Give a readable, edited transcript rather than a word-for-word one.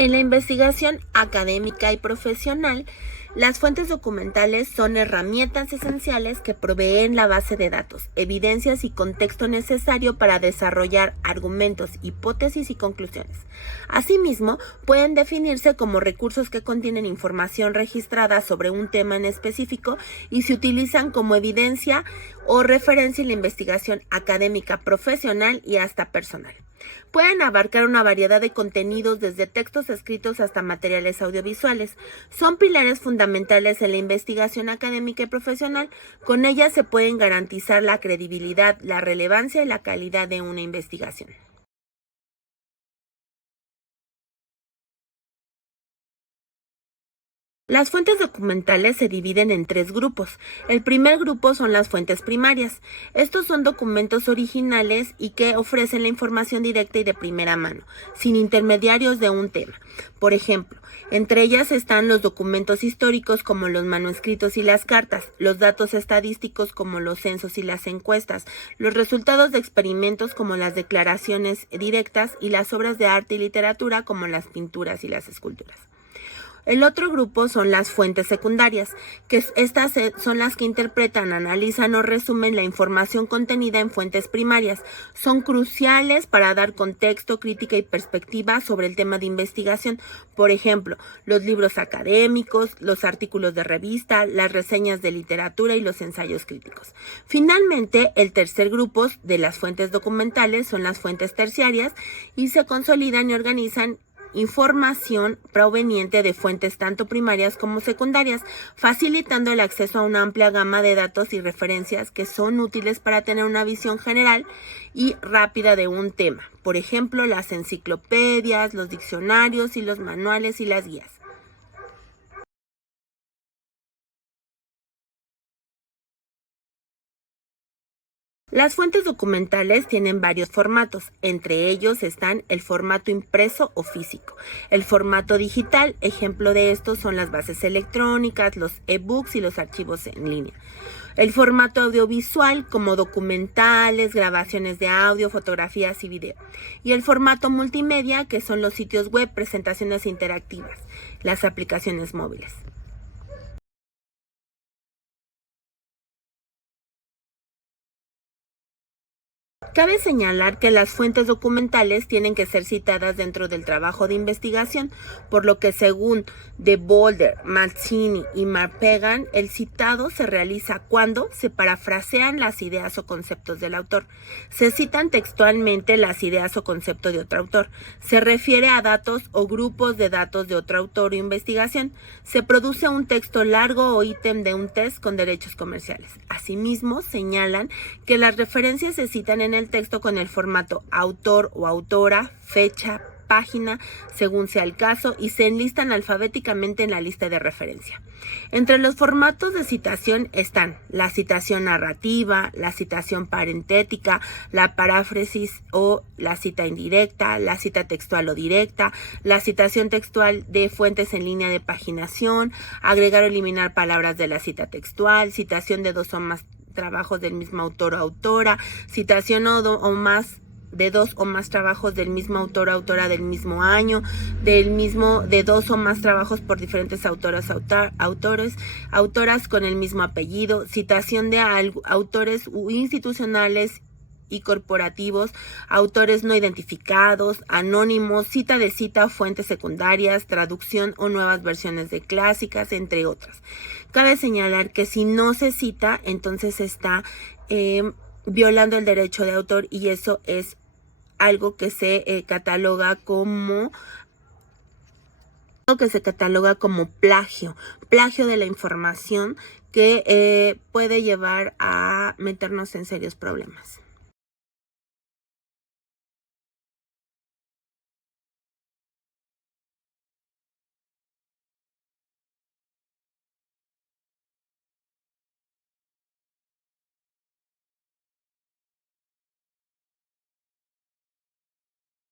En la investigación académica y profesional, las fuentes documentales son herramientas esenciales que proveen la base de datos, evidencias y contexto necesario para desarrollar argumentos, hipótesis y conclusiones. Asimismo, pueden definirse como recursos que contienen información registrada sobre un tema en específico y se utilizan como evidencia o referencia en la investigación académica, profesional y hasta personal. Pueden abarcar una variedad de contenidos desde textos escritos hasta materiales audiovisuales. Son pilares fundamentales en la investigación académica y profesional. Con ellas se pueden garantizar la credibilidad, la relevancia y la calidad de una investigación. Las fuentes documentales se dividen en tres grupos. El primer grupo son las fuentes primarias. Estos son documentos originales y que ofrecen la información directa y de primera mano, sin intermediarios de un tema. Por ejemplo, entre ellas están los documentos históricos como los manuscritos y las cartas, los datos estadísticos como los censos y las encuestas, los resultados de experimentos como las declaraciones directas y las obras de arte y literatura como las pinturas y las esculturas. El otro grupo son las fuentes secundarias, que estas son las que interpretan, analizan o resumen la información contenida en fuentes primarias. Son cruciales para dar contexto, crítica y perspectiva sobre el tema de investigación. Por ejemplo, los libros académicos, los artículos de revista, las reseñas de literatura y los ensayos críticos. Finalmente, el tercer grupo de las fuentes documentales son las fuentes terciarias y se consolidan y organizan información proveniente de fuentes tanto primarias como secundarias, facilitando el acceso a una amplia gama de datos y referencias que son útiles para tener una visión general y rápida de un tema. Por ejemplo, las enciclopedias, los diccionarios y los manuales y las guías. Las fuentes documentales tienen varios formatos, entre ellos están el formato impreso o físico. El formato digital, ejemplo de estos son las bases electrónicas, los ebooks y los archivos en línea. El formato audiovisual como documentales, grabaciones de audio, fotografías y video. Y el formato multimedia que son los sitios web, presentaciones interactivas, las aplicaciones móviles. Cabe señalar que las fuentes documentales tienen que ser citadas dentro del trabajo de investigación, por lo que según De Boulder, Mazzini y Marpegan, el citado se realiza cuando se parafrasean las ideas o conceptos del autor. Se citan textualmente las ideas o conceptos de otro autor. Se refiere a datos o grupos de datos de otro autor o investigación. Se produce un texto largo o ítem de un test con derechos comerciales. Asimismo, señalan que las referencias se citan en el texto con el formato autor o autora, fecha, página, según sea el caso, y se enlistan alfabéticamente en la lista de referencia. Entre los formatos de citación están la citación narrativa, la citación parentética, la paráfrasis o la cita indirecta, la cita textual o directa, la citación textual de fuentes en línea de paginación, agregar o eliminar palabras de la cita textual, citación de dos o más trabajos del mismo autor o autora, citación de dos o más trabajos del mismo autor o autora del mismo año, de dos o más trabajos por diferentes autoras con el mismo apellido, citación de autores institucionales y corporativos, autores no identificados, anónimos, cita de cita, fuentes secundarias, traducción o nuevas versiones de clásicas, entre otras. Cabe señalar que si no se cita, entonces está violando el derecho de autor y eso es algo que se cataloga como plagio de la información que puede llevar a meternos en serios problemas.